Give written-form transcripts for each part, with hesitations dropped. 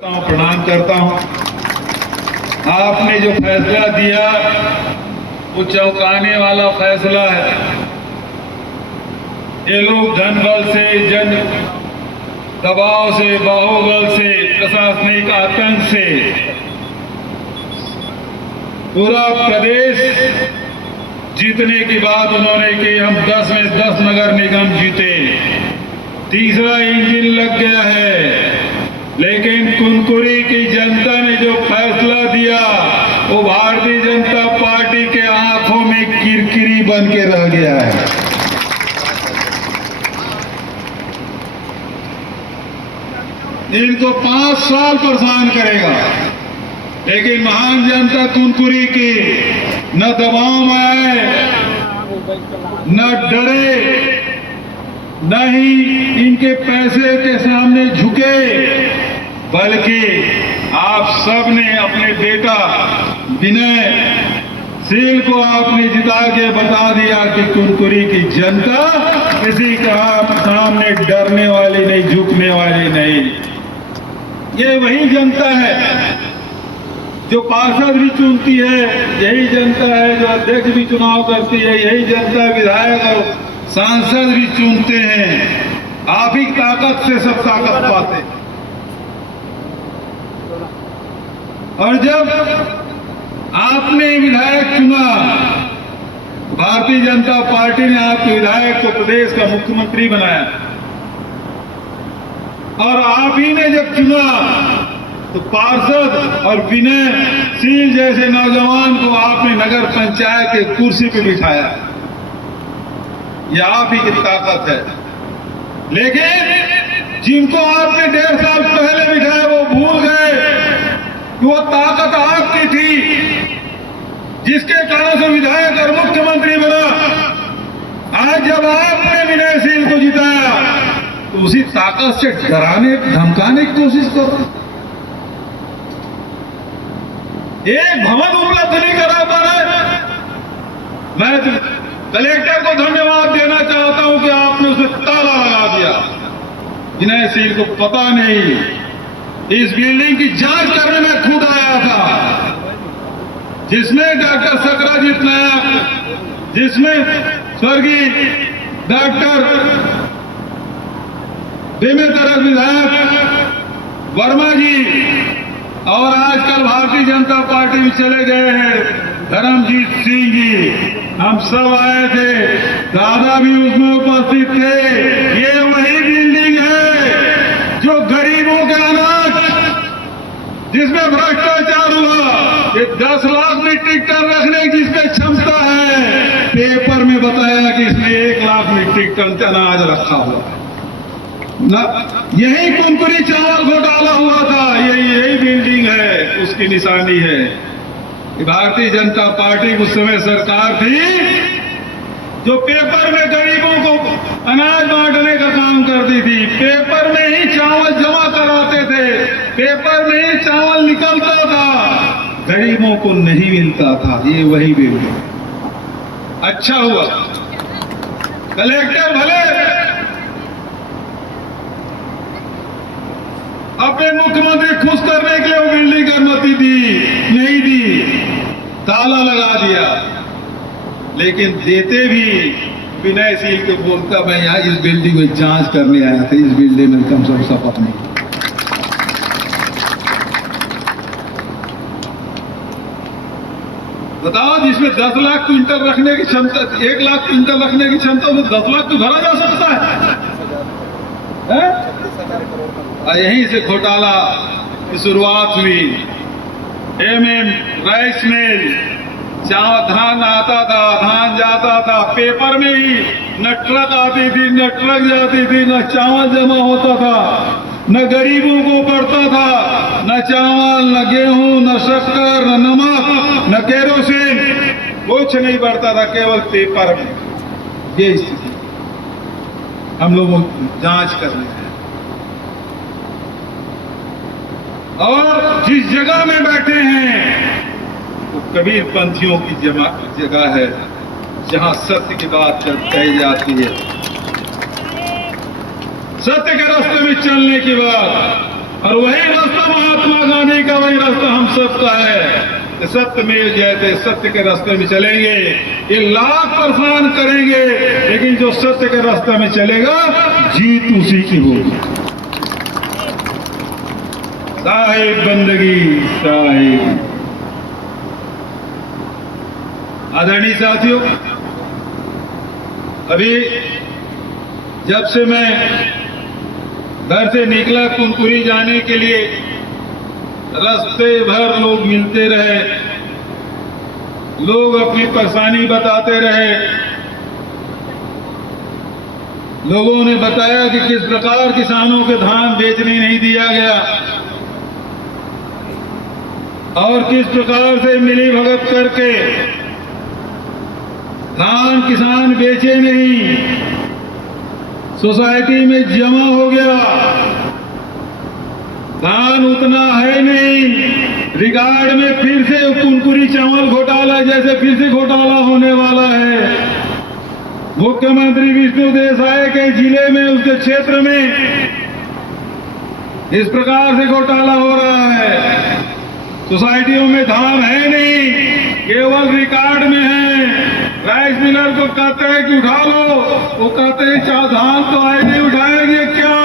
प्रणाम करता हूं। आपने जो फैसला दिया वो चौंकाने वाला फैसला है। ये लोग धन बल से, जन दबाव से, बाहुबल से, प्रशासनिक आतंक से पूरा प्रदेश जीतने की बात उन्होंने की। हम 10 में 10 नगर निगम जीते, तीसरा इंजन लग गया है। लेकिन कुनकुरी की जनता ने जो फैसला दिया वो भारतीय जनता पार्टी के आंखों में किरकिरी बन के रह गया है। इनको 5 साल परेशान करेगा, लेकिन महान जनता कुनकुरी की न दबाव में आए, न डरे, न ही इनके पैसे के सामने झुके, बल्कि आप सब ने अपने बेटा विनय शील को आपने जिता के बता दिया कि कुनकुरी की जनता किसी का सामने डरने वाली नहीं, झुकने वाली नहीं। ये वही जनता है जो पार्षद भी चुनती है, यही जनता है जो अध्यक्ष भी चुनाव करती है, यही जनता विधायक और सांसद भी चुनते हैं। आप ही ताकत से सब ताकत पाते हैं। और जब आपने विधायक चुना, भारतीय जनता पार्टी ने आपके विधायक को प्रदेश का मुख्यमंत्री बनाया, और आप ही ने जब चुना तो पार्षद और विनय शील जैसे नौजवान को आपने नगर पंचायत के कुर्सी पे बिठाया। यह आप ही की ताकत है। लेकिन जिनको आपने 1.5 साल पहले बिठाया वो भूल गए कि वो ताकत आपकी थी, जिसके कारण से विधायक और मुख्यमंत्री बना। आज जब आपने विनय शील को जिताया तो उसी ताकत से डराने धमकाने की कोशिश कर रहे। एक भवन उपलब्ध नहीं करा पा रहे। मैं कलेक्टर को धन्यवाद देना चाहता हूं कि आपने उसे ताला लगा दिया। विनय शील को पता नहीं, इस बिल्डिंग की जांच करने में खुद आया था, जिसमें डॉक्टर सकराजीत नायक, जिसमें स्वर्गीय डॉक्टर बेमेतरक विधायक वर्मा जी, और आजकल भारतीय जनता पार्टी में चले गए हैं धर्मजीत सिंह जी, हम सब आए थे, दादा भी उसमें उपस्थित थे। ये वही बिल्डिंग है जो गरीबों के अनाज, जिसमें भ्रष्टाचार हुआ, ये 10 लाख मीट्रिक टन रखने की जिसपे क्षमता है, पेपर में बताया कि इसमें 1 लाख मीट्रिक टन अनाज रखा हुआ है। यही कुनकुरी चावल घोटाला हुआ था, यही बिल्डिंग है, उसकी निशानी है। भारतीय जनता पार्टी उस समय सरकार थी जो पेपर में गरीबों को अनाज बांटने का काम करती थी, पेपर में ही चावल जमा कराते थे, पेपर में ही चावल निकलता था, गरीबों को नहीं मिलता था। ये वही बिल्डिंग। अच्छा हुआ कलेक्टर भले अपने मुख्यमंत्री खुश करने के लिए वो बिल्डिंग की अनुमति दी, नहीं दी, ताला लगा दिया। लेकिन देते भी विनय शील को बोलता, मैं यहाँ इस बिल्डिंग में जांच करने आया था, इस बिल्डिंग में कम से कम शपथ नहीं। बताओ, जिसमें 10 लाख क्विंटल रखने की क्षमता, 1 लाख क्विंटल रखने की क्षमता, तो 10 लाख तो भरा जा सकता है? यहीं से घोटाला की शुरुआत हुई। MM राइस मिल, धान आता था, धान जाता था, पेपर में ही न ट्रक आती थी, न ट्रक जाती थी, न चावल जमा होता था, न गरीबों को पड़ता था, न चावल, न गेहूं, न शक्कर, न नमक, न केरोसिन, कुछ नहीं बढ़ता था, केवल पेपर में। ये स्थिति हम लोग जांच कर रहे हैं। और जिस जगह में बैठे हैं वो कबीर पंथियों की जगह है, जहां सत्य की बात कही जाती है। सत्य के रास्ते में चलने की बात और वही रास्ता महात्मा गांधी का, वही रास्ता हम सबका है। सत्य में जयते, सत्य के रास्ते में चलेंगे। ये लाख परेशान करेंगे, लेकिन जो सत्य के रास्ते में चलेगा जीत उसी की होगी। साहिब बंदगी साहिब। आदरणीय साथियों, अभी जब से मैं घर से निकला कुनकुरी जाने के लिए, रास्ते भर लोग मिलते रहे, लोग अपनी परेशानी बताते रहे। लोगों ने बताया कि किस प्रकार किसानों के धान बेचने नहीं दिया गया और किस प्रकार से मिली भगत करके धान किसान बेचे नहीं, सोसाइटी में जमा हो गया, धान उतना है नहीं। रिकॉर्ड में फिर से कुनकुरी चावल घोटाला जैसे फिर से घोटाला होने वाला है। मुख्यमंत्री विष्णु देसाई के जिले में, उसके क्षेत्र में इस प्रकार से घोटाला हो रहा है। सोसाइटियों में धान है नहीं, केवल रिकॉर्ड में है। राइस मिलर को कहते हैं कि उठा लो, वो कहते हैं चार धान तो आए नहीं, उठाएंगे क्या?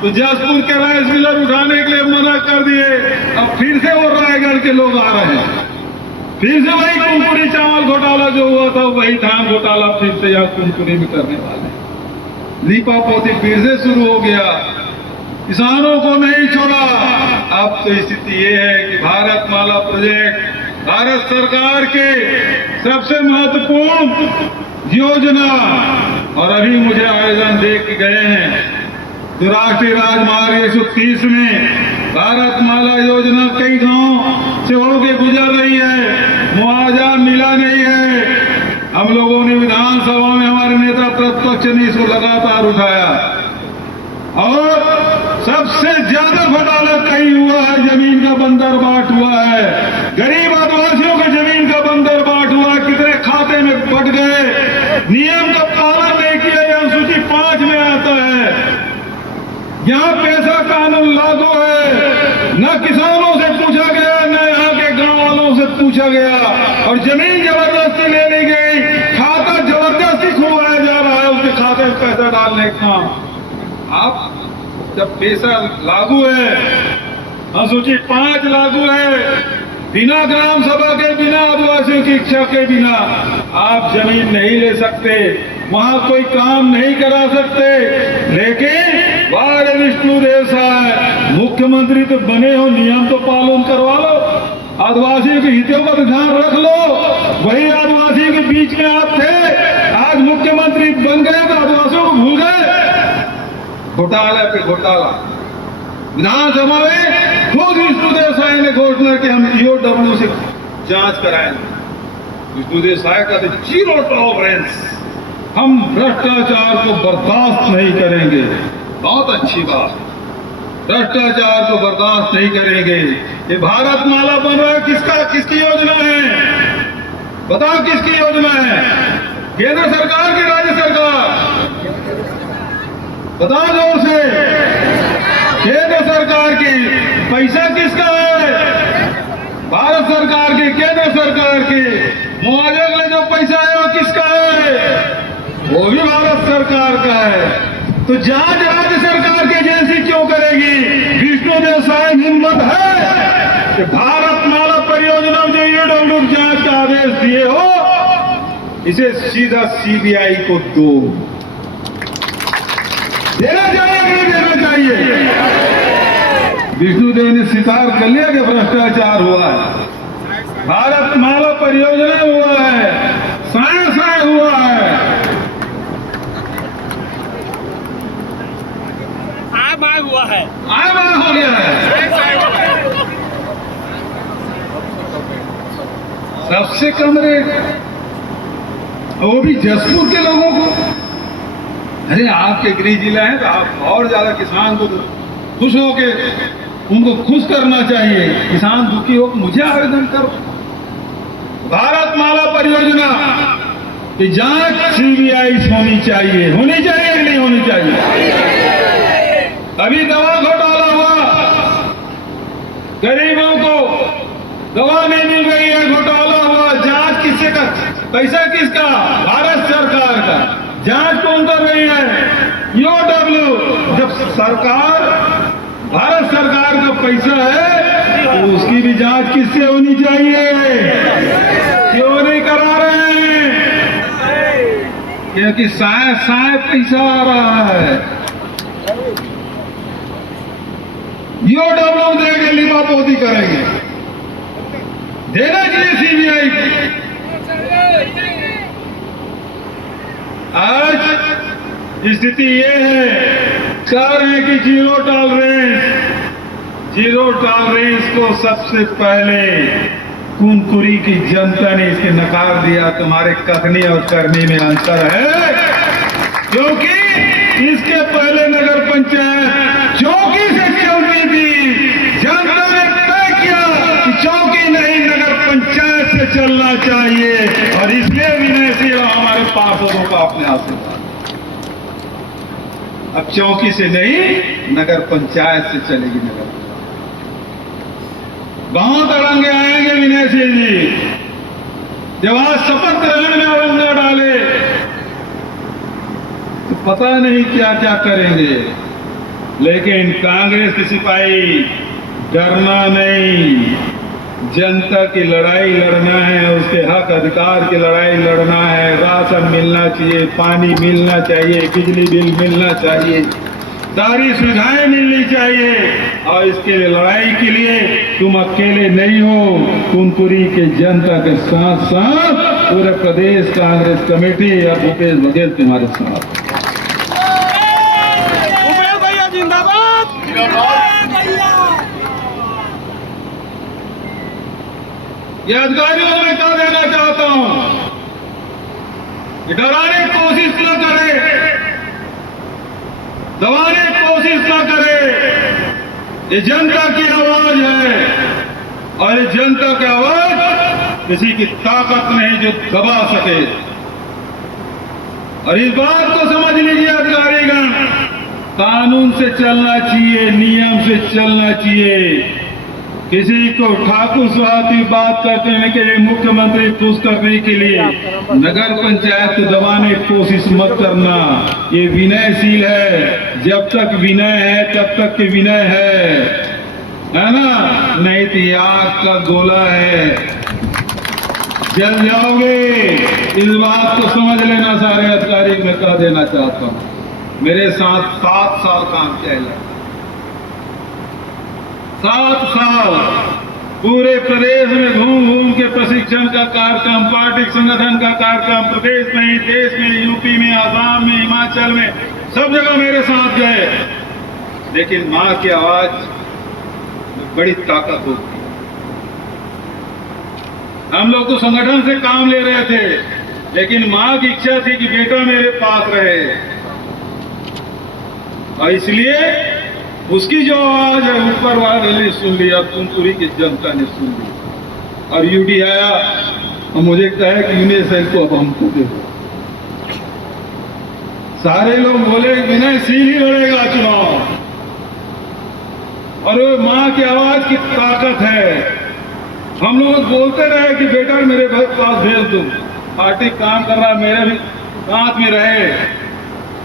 तो जसपुर के राइस मिलर उठाने के लिए मना कर दिए। अब फिर से वो रायगढ़ के लोग आ रहे हैं, फिर से वही कुनकुरी चावल घोटाला जो हुआ था वही धान घोटाला फिर से यहाँ कुनकुरी में करने वाले। लीपा पोती फिर से शुरू हो गया, किसानों को नहीं छोड़ा। अब तो स्थिति ये है कि भारत माला प्रोजेक्ट भारत सरकार के सबसे महत्वपूर्ण योजना, और अभी मुझे आयोजन देख गए हैं जो राष्ट्रीय राजमार्ग 130 में भारत माला योजना कई गांव से होके गुजर रही है, मुआवजा मिला नहीं है। हम लोगों ने विधानसभा में, हमारे नेता प्रतिपक्ष ने इसको लगातार उठाया और सबसे ज्यादा घोटाला कहीं हुआ है, जमीन का बंदर बाट हुआ है। गरीब आदिवासियों के जमीन का बंदर बाट हुआ है, कितने खाते में बट गए, नियम का पालन नहीं किया। यह अनुसूची 5 में आता है। यहाँ पैसा कानून लागू है, न किसानों से पूछा गया, न यहाँ के गांव वालों से पूछा गया, और जमीन जबरदस्ती ले ली गई, खाता जबरदस्ती खुलवाया जा रहा है, उसके खाते में पैसा डालने का। आप जब पैसा लागू है, अनुसूची 5 लागू है, बिना ग्राम सभा के, बिना आदिवासियों की इच्छा के बिना आप जमीन नहीं ले सकते, वहां कोई काम नहीं करा सकते। लेकिन वाह विष्णु देसाई मुख्यमंत्री तो बने हो, नियम तो पालन करवा लो, आदिवासियों के हितों का ध्यान रख लो। वही आदिवासियों के बीच में आप थे, आज मुख्यमंत्री बन गए तो आदिवासियों को भूल गए। घोटाला पे घोटाला। विधानसभा में खुद विष्णु देसाई ने घोषणा की हम EOW से जांच कराएंगे। विष्णु देसाई का तो 0 टॉलरेंस, हम भ्रष्टाचार को बर्दाश्त नहीं करेंगे। बहुत अच्छी बात, भ्रष्टाचार को बर्दाश्त नहीं करेंगे। ये भारत माला बन रहा है, किसका, किसकी योजना है? बताओ किसकी योजना है? केंद्र सरकार की, राज्य सरकार? बताओ जोर से। केंद्र सरकार की। पैसा किसका है? भारत सरकार की, केंद्र सरकार की। मुआवजे के लिए जो पैसा है वो किसका है? वो भी भारत सरकार का है। तो जांच राज्य सरकार की एजेंसी क्यों करेगी? विष्णु देसाई हिम्मत है कि भारत माला परियोजना में जो EOW जांच का आदेश दिए हो, इसे सीधा CBI को दो। देना चाहिए कि नहीं देना चाहिए? विष्णु देव ने स्वीकार कर लिया कि भ्रष्टाचार हुआ है, भारत माला परियोजना हुआ है, साय हुआ है। आय हुआ है, आय हो गया है। सबसे कम रेट, वो भी जसपुर के लोगों को। अरे आपके गृह जिला है तो आप और ज्यादा किसान को खुश हो के उनको खुश करना चाहिए। किसान दुखी हो, मुझे आवेदन करो। भारत माला परियोजना की जांच CBI होनी चाहिए कि नहीं होनी चाहिए? अभी दवा घोटाला हुआ, गरीबों को दवा नहीं मिल रही है, घोटाला हुआ, जांच किससे कर, पैसा किसका? भारत सरकार का। जांच कौन कर रही है? ईओडब्ल्यू। जब सरकार, भारत सरकार का पैसा है तो उसकी भी जांच किससे होनी चाहिए? क्यों नहीं करा रहे हैं? क्योंकि साय पैसा आ रहा है। ईओडब्ल्यू देंगे, लिपापोती करेंगे, देना चाहिए सीबीआई को। आज स्थिति ये है, कह रहे हैं कि जीरो टॉलरेंस को सबसे पहले कुनकुरी की जनता ने इसके नकार दिया। तुम्हारे कथनी और करनी में अंतर है, क्योंकि इसके पहले नगर पंचायत चौकी से चलती थी। जनता ने तय किया कि चौकी नहीं, नगर पंचायत से चलना चाहिए, और इसलिए विनय सिंह हमारे पार्षदों का अपने आशीर्वाद। अब चौकी से नहीं, नगर पंचायत से चलेगी नगर। गांव तड़ंगे आएंगे विनय सिंह जी, जब आज शपथ ग्रहण में अवंगा डाले तो पता नहीं क्या क्या करेंगे, लेकिन कांग्रेस के सिपाही डरना नहीं, जनता की लड़ाई लड़ना है, उसके हक अधिकार की लड़ाई लड़ना है। राशन मिलना चाहिए, पानी मिलना चाहिए, बिजली बिल मिलना चाहिए, सारी सुविधाएं मिलनी चाहिए, और इसके लिए लड़ाई के लिए तुम अकेले नहीं हो, कुनकुरी के जनता के साथ साथ पूरे प्रदेश कांग्रेस कमेटी और भूपेश बघेल तुम्हारे साथ। भूपेश भैया जिंदाबाद। ये अधिकारियों को मैं क्या देना चाहता हूं कि डराने की कोशिश न करे, दबाने की कोशिश न करे। ये जनता की आवाज है, और ये जनता की आवाज किसी की ताकत नहीं जो दबा सके। और इस बात को समझ लीजिए अधिकारीगण, कानून से चलना चाहिए, नियम से चलना चाहिए। किसी को ठाकुर साहब की बात करते हैं कि मुख्यमंत्री खुश करने के लिए नगर पंचायत को दबाने की कोशिश मत करना। ये विनयशील है, जब तक विनय है तब तक के विनय है ना? नहीं तो आग का गोला है, जल जाओगे। इस बात को समझ लेना सारे अधिकारी। मैं कह देना चाहता हूँ, मेरे साथ 7 साल काम किया है, 7 साल पूरे प्रदेश में घूम घूम के प्रशिक्षण का कार्यक्रम, पार्टी संगठन का कार्यक्रम, प्रदेश में ही, देश में, यूपी में, आसाम में, हिमाचल में, सब जगह मेरे साथ गए। लेकिन मां की आवाज में बड़ी ताकत होती है। हम लोग तो संगठन से काम ले रहे थे, लेकिन मां की इच्छा थी कि बेटा मेरे पास रहे, और इसलिए उसकी जो आवाज है ऊपर वाले ने सुन लिया, कुनकुरी की जनता ने सुन लिया। और यूडी आया और मुझे कहा कि विनय सिंह को अब हमको दे दो। सारे लोग बोले विनय सिंह ही लड़ेगा चुनाव, और वो मां की आवाज की ताकत है। हम लोग बोलते रहे कि बेटा मेरे पास भेज दो, पार्टी काम कर रहा, मेरे भी साथ में रहे,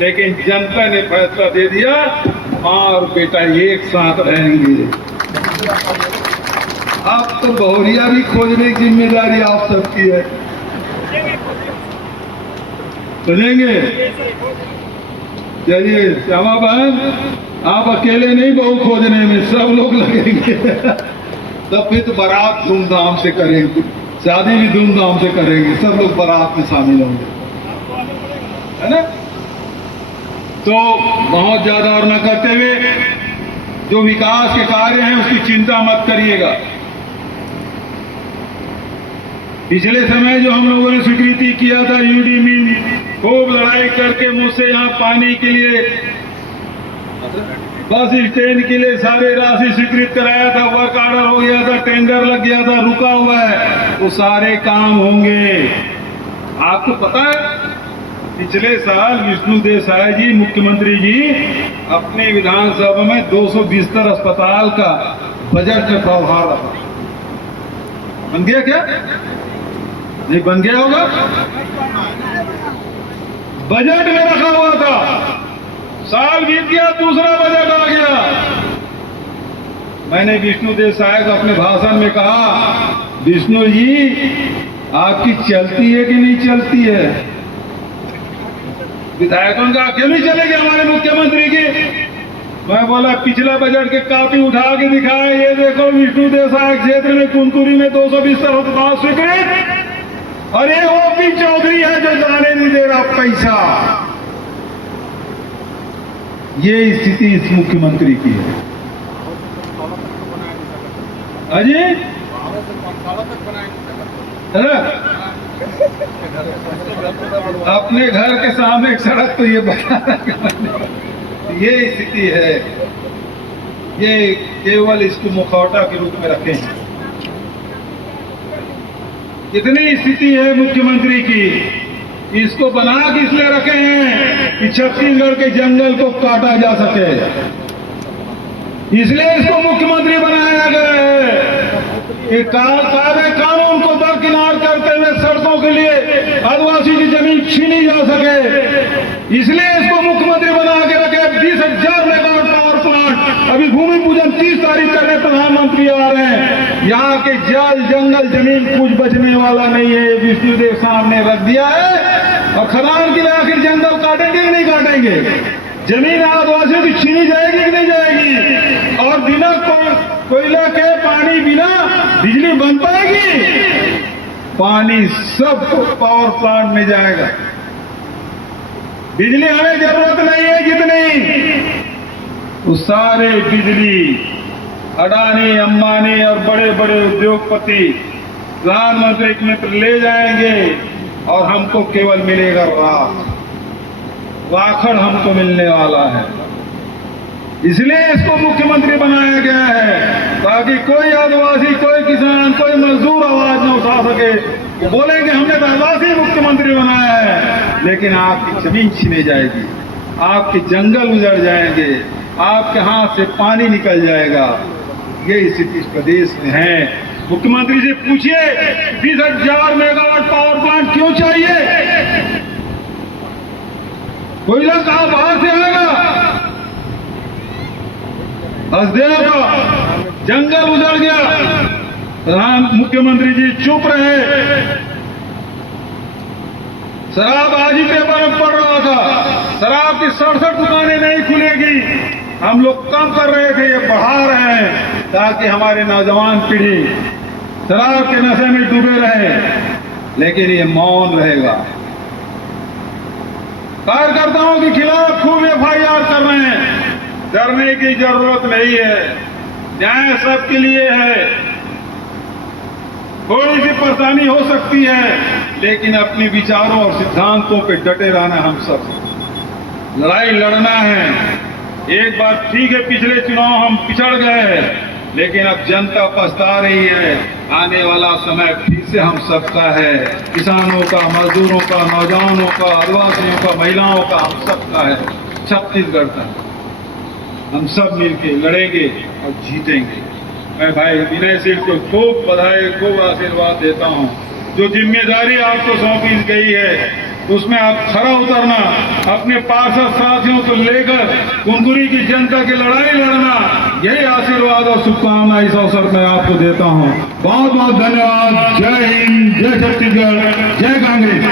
लेकिन जनता ने फैसला दे दिया, मां और बेटा एक साथ रहेंगे। अब तो बहुरिया भी खोजने की जिम्मेदारी आप सबकी है, सुनेंगे? चलिए श्यामा बहन, आप अकेले नहीं बहू खोजने में, सब लोग लगेंगे। तब फिर तो बारात धूमधाम से करेंगे, शादी भी धूमधाम से करेंगे, सब लोग बारात में शामिल होंगे, है ना? तो बहुत ज्यादा और न करते हुए, जो विकास के कार्य हैं उसकी चिंता मत करिएगा। पिछले समय जो हम लोगों ने स्वीकृति किया था, यूडी में खूब लड़ाई करके मुझसे यहाँ पानी के लिए, बस स्टैंड के लिए सारे राशि स्वीकृत कराया था, वर्क ऑर्डर हो गया था, टेंडर लग गया था, रुका हुआ है, वो सारे काम होंगे। आपको पता है पिछले साल विष्णु देसाई जी, मुख्यमंत्री जी, अपने विधानसभा में 200 बिस्तर अस्पताल का बजट में व्यवहार रहा। बन गया क्या? नहीं बन गया होगा। बजट में रखा हुआ था, साल बीत गया, दूसरा बजट आ गया। मैंने विष्णुदेव साहब को अपने भाषण में कहा, विष्णु जी आपकी चलती है कि नहीं चलती है? विधायकों का क्यों नहीं चलेगी हमारे मुख्यमंत्री की? मैं बोला पिछला बजट के कापी उठा के दिखाए, ये देखो विष्णुदेव साहब क्षेत्र में कुनकुरी में 220 अस्पताल स्वीकृत, और ये ओपी चौधरी है जो जाने नहीं दे रहा पैसा। ये स्थिति इस मुख्यमंत्री की है। अजी अपने घर के सामने एक सड़क तो ये बता, ये स्थिति है। ये केवल इसको मुखौटा के रूप में रखे हैं। इतनी स्थिति है मुख्यमंत्री की, इसको बना के इसलिए रखे हैं कि छत्तीसगढ़ के जंगल को काटा जा सके, इसलिए इसको मुख्यमंत्री बनाया गया है। कानून को दरकिनार करते हुए सड़कों के लिए आदिवासी की जमीन छीनी जा सके, इसलिए इसको मुख्यमंत्री बना के रखे। 20,000 मेगावाट पावर प्लांट, अभी भूमि पूजन 30 तारीख करने प्रधानमंत्री आ रहे हैं। यहाँ के जल जंगल जमीन कुछ बचने वाला नहीं है, विष्णुदेव साहब ने रख दिया है। और खदान के लिए आखिर जंगल काटेंगे कि नहीं काटेंगे? जमीन आदिवासियों की छीनी जाएगी कि नहीं जाएगी? और बिना कोयला के पानी बिना बिजली बन पाएगी? पानी सब पावर प्लांट में जाएगा। बिजली हमें जरूरत नहीं है जितनी, उस सारे बिजली अडानी अंबानी और बड़े बड़े उद्योगपति प्रधानमंत्री के मित्र ले जाएंगे, और हमको केवल मिलेगा राखड़ हमको मिलने वाला है। इसलिए इसको मुख्यमंत्री बनाया गया है, ताकि कोई आदिवासी, कोई किसान, कोई मजदूर आवाज न उठा सके। वो बोलेंगे हमने तो आदिवासी मुख्यमंत्री बनाया है, लेकिन आपकी जमीन छीने जाएगी, आपके जंगल उजड़ जाएंगे, आपके हाथ से पानी निकल जाएगा। ये स्थिति इस प्रदेश में है। मुख्यमंत्री से पूछिए 20,000 मेगावाट पावर प्लांट क्यों चाहिए? कोयला कहां बाहर से आएगा? हसदेव का जंगल उजड़ गया, प्रधान मुख्यमंत्री जी चुप रहे। शराब आज ही पेपर में पढ़ रहा था, शराब की 67 दुकानें नहीं खुलेगी। हम लोग कम कर रहे थे, ये बढ़ा रहे हैं, ताकि हमारे नौजवान पीढ़ी शराब के नशे में डूबे रहे। लेकिन ये मौन रहेगा। कार्यकर्ताओं के खिलाफ खूब FIR कर रहे हैं। डरने की जरूरत नहीं है, न्याय सबके लिए है। थोड़ी सी परेशानी हो सकती है, लेकिन अपने विचारों और सिद्धांतों पे डटे रहना। हम सब लड़ाई लड़ना है। एक बात ठीक है, पिछले चुनाव हम पिछड़ गए, लेकिन अब जनता पछता रही है। आने वाला समय फिर से हम सबका है, किसानों का, मजदूरों का, नौजवानों का, आदिवासियों का, महिलाओं का, हम सबका है। छत्तीसगढ़ का हम सब मिलके लड़ेंगे और जीतेंगे। मैं भाई विनय सिंह को खूब बधाई, खूब आशीर्वाद देता हूँ। जो जिम्मेदारी आपको सौंपी गई है, उसमें आप खरा उतरना, अपने पार्षद साथियों को लेकर कुनकुरी की जनता की लड़ाई लड़ना, यही आशीर्वाद और शुभकामना इस अवसर में आपको देता हूँ। बहुत बहुत धन्यवाद। जय हिंद, जय छत्तीसगढ़, जय कांग्रेस।